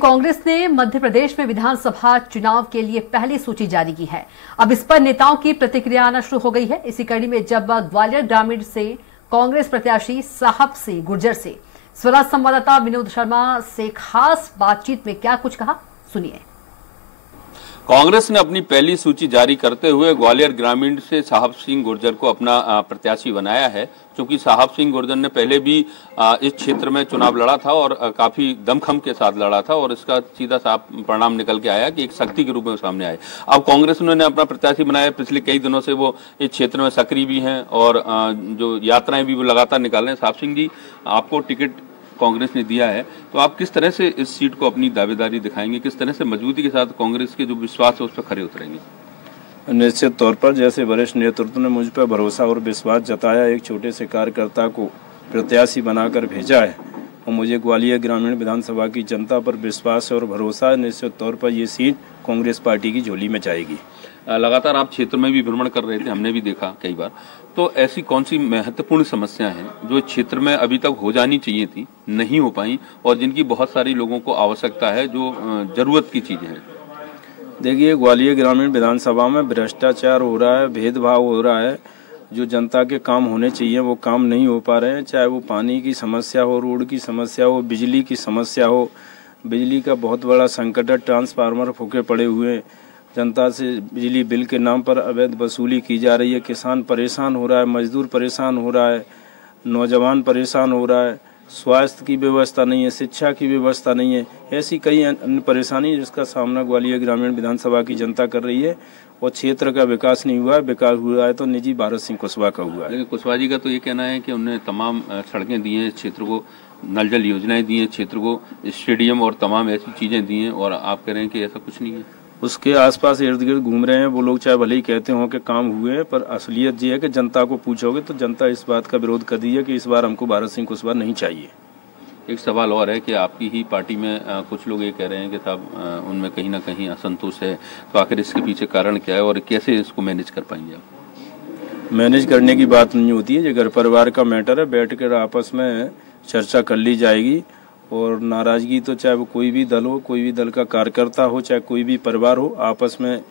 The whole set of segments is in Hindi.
कांग्रेस ने मध्य प्रदेश में विधानसभा चुनाव के लिए पहली सूची जारी की है। अब इस पर नेताओं की प्रतिक्रिया आना शुरू हो गई है। इसी कड़ी में जब ग्वालियर ग्रामीण से कांग्रेस प्रत्याशी साहब सिंह गुर्जर से स्वराज संवाददाता विनोद शर्मा से खास बातचीत में क्या कुछ कहा, सुनिए। कांग्रेस ने अपनी पहली सूची जारी करते हुए ग्वालियर ग्रामीण से साहब सिंह गुर्जर को अपना प्रत्याशी बनाया है। क्योंकि साहब सिंह गुर्जर ने पहले भी इस क्षेत्र में चुनाव लड़ा था और काफी दमखम के साथ लड़ा था और इसका सीधा साफ परिणाम निकल के आया कि एक शक्ति के रूप में सामने आए। अब कांग्रेस ने अपना प्रत्याशी बनाया। पिछले कई दिनों से वो इस क्षेत्र में सक्रिय भी हैं और जो यात्राएं भी वो लगातार निकाल रहे हैं। साहब सिंह जी, आपको टिकट कांग्रेस ने दिया है, तो आप किस तरह से इस सीट को अपनी दावेदारी दिखाएंगे, किस तरह से मजबूती के साथ कांग्रेस के जो विश्वास है उस पर खरे उतरेंगे? निश्चित तौर पर जैसे वरिष्ठ नेतृत्व ने मुझ पर भरोसा और विश्वास जताया, एक छोटे से कार्यकर्ता को प्रत्याशी बनाकर भेजा है और मुझे ग्वालियर ग्रामीण विधानसभा की जनता पर विश्वास और भरोसा है। निश्चित तौर पर ये सीट कांग्रेस पार्टी की झोली में जाएगी। लगातार आप क्षेत्र में भी भ्रमण कर रहे थे, हमने भी देखा कई बार। तो ऐसी कौन सी महत्वपूर्ण समस्या है जो क्षेत्र में अभी तक हो जानी चाहिए थी, नहीं हो पाई, और जिनकी बहुत सारी लोगों को आवश्यकता है, जो जरूरत की चीजें हैं? देखिए, ग्वालियर ग्रामीण विधानसभा में भ्रष्टाचार हो रहा है, भेदभाव हो रहा है। जो जनता के काम होने चाहिए वो काम नहीं हो पा रहे हैं। चाहे वो पानी की समस्या हो, रोड की समस्या हो, बिजली की समस्या हो। बिजली का बहुत बड़ा संकट है, ट्रांसफार्मर फूके पड़े हुए हैं। जनता से बिजली बिल के नाम पर अवैध वसूली की जा रही है। किसान परेशान हो रहा है, मजदूर परेशान हो रहा है, नौजवान परेशान हो रहा है। स्वास्थ्य की व्यवस्था नहीं है, शिक्षा की व्यवस्था नहीं है। ऐसी कई अन्य परेशानी जिसका सामना ग्वालियर ग्रामीण विधानसभा की जनता कर रही है। और क्षेत्र का विकास नहीं हुआ है। विकास हुआ है तो निजी भारत सिंह कुशवाहा का हुआ है। लेकिन कुशवाहा जी का तो ये कहना है कि उन्होंने तमाम सड़कें दी हैं इस क्षेत्र को, नल जल योजनाएं दी हैं क्षेत्र को, स्टेडियम और तमाम ऐसी चीजें दी हैं, और आप कह रहे हैं कि ऐसा कुछ नहीं है। उसके आसपास इर्द गिर्द घूम रहे हैं वो लोग, चाहे भले ही कहते हो कि काम हुए हैं, पर असलियत ये है कि जनता को पूछोगे तो जनता इस बात का विरोध कर दी है कि इस बार हमको भारत सिंह कुशवाहा नहीं चाहिए। एक सवाल और है कि आपकी ही पार्टी में कुछ लोग ये कह रहे हैं कि साहब उनमें कहीं ना कहीं असंतोष है, तो आखिर इसके पीछे कारण क्या है और कैसे इसको मैनेज कर पाएंगे आप? मैनेज करने की बात नहीं होती है, ये घर परिवार का मैटर है। बैठ कर आपस में चर्चा कर ली जाएगी। और नाराजगी तो चाहे वो कोई भी दल हो, कोई भी दल का कार्यकर्ता हो, चाहे कोई भी परिवार हो, आपस में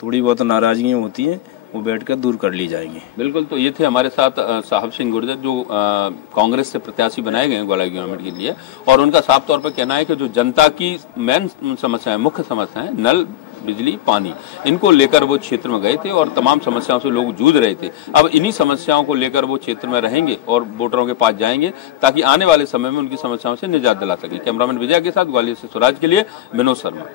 थोड़ी बहुत नाराजगियाँ होती हैं, वो बैठकर दूर कर ली जाएंगी। बिल्कुल। तो ये थे हमारे साथ साहब सिंह गुर्जर, जो कांग्रेस से प्रत्याशी बनाए गए हैं ग्वालियर ग्रामीण के लिए, और उनका साफ तौर पर कहना है कि जो जनता की मेन समस्या है, मुख्य समस्या है, नल, बिजली, पानी, इनको लेकर वो क्षेत्र में गए थे और तमाम समस्याओं से लोग जूझ रहे थे। अब इन्हीं समस्याओं को लेकर वो क्षेत्र में रहेंगे और वोटरों के पास जाएंगे ताकि आने वाले समय में उनकी समस्याओं से निजात दिला सके। कैमरामैन विजय के साथ ग्वालियर से स्वराज के लिए विनोद शर्मा।